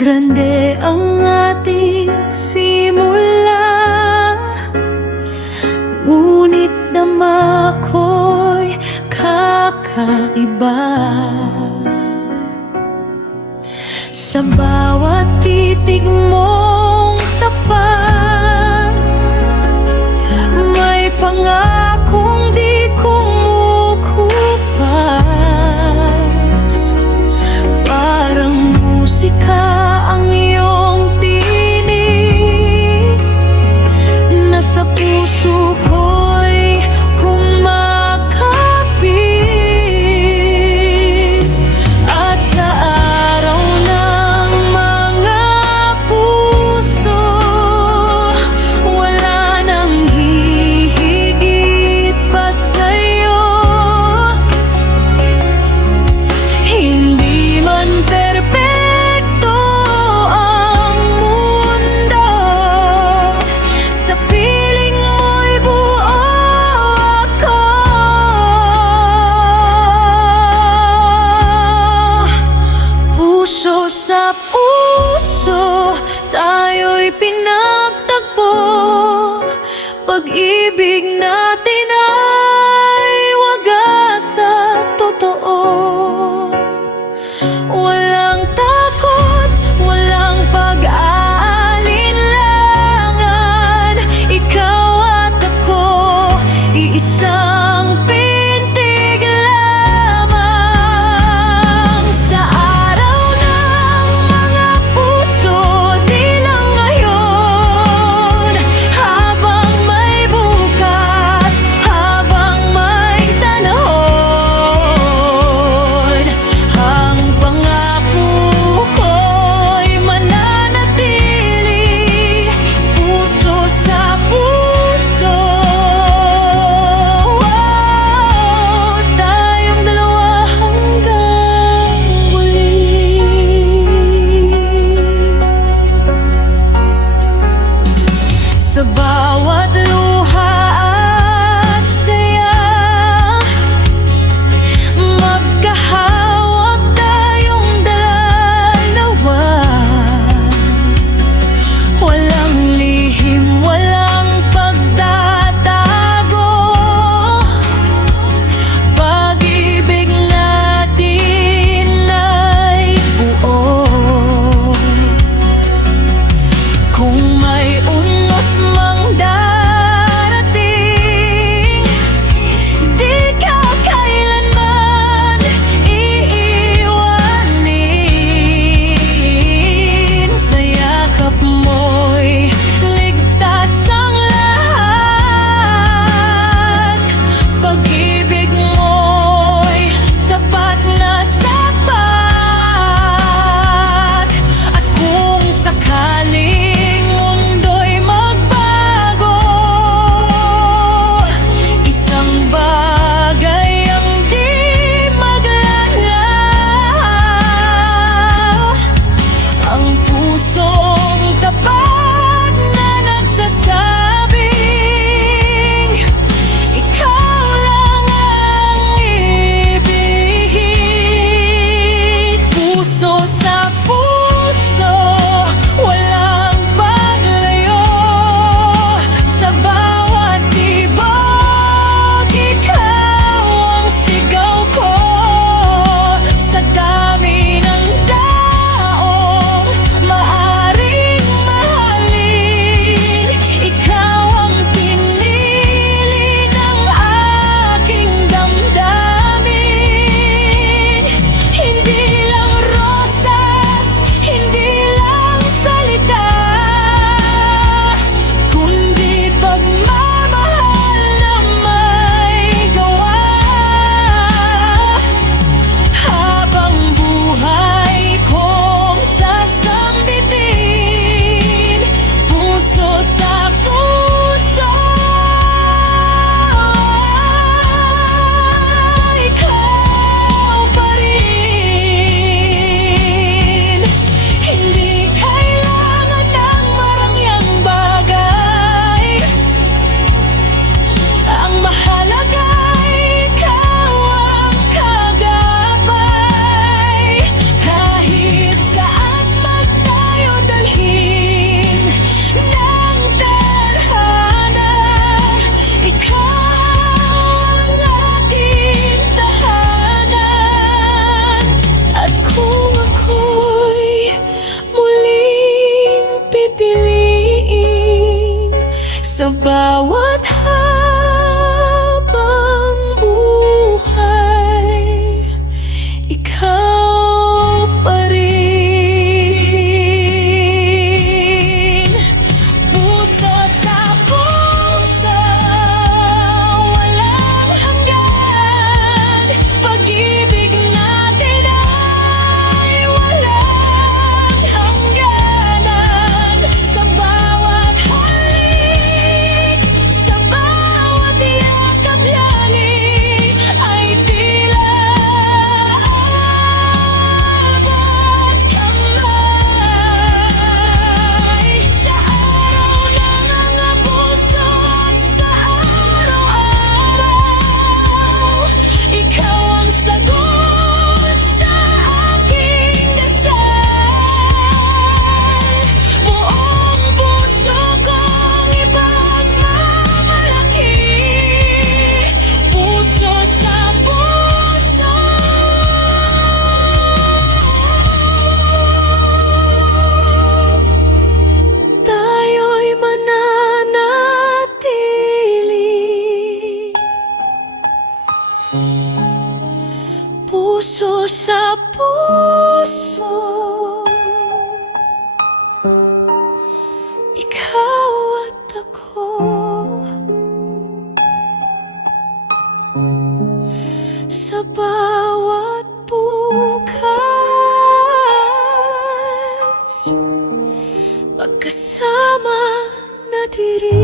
Grande ang ating simula, ngunit dama ko'y kakaiba. Sa bawat titig mong tapat, may pangakong di kumukupas. Parang musika ang iyong tinig, nasa puso ko'y kumakapit. At sa araw ng mga puso, wala nang hihigit pa sa'yo. Hindi man perpekto ang mundo, sa piling mo'y buo ako. Puso sa puso, tayo'y pinagtagpo. Pag-ibig natin ay wagas at totoo. Walang takot, walang pag-aalinlangan. Ikaw at ako, iisang pintig lamang. Sa araw ng mga puso, di lang ngayon, habang may bukas, sa bawat habang buhay, ikaw pa rin. Puso sa puso, walang hanggan. Pag-ibig natin ay walang hangganan. Sa bawat halik, sa bawat yakap lali, ay tila abot kamay. Sa araw ng mga puso at sa araw-araw, ikaw ang sagot sa aking dasal. Buong puso kong ipagmamalaki, puso sa puso. Tayo'y mananatili, puso sa puso. Ikaw at ako, sa bawat bukas, magkasama na diri.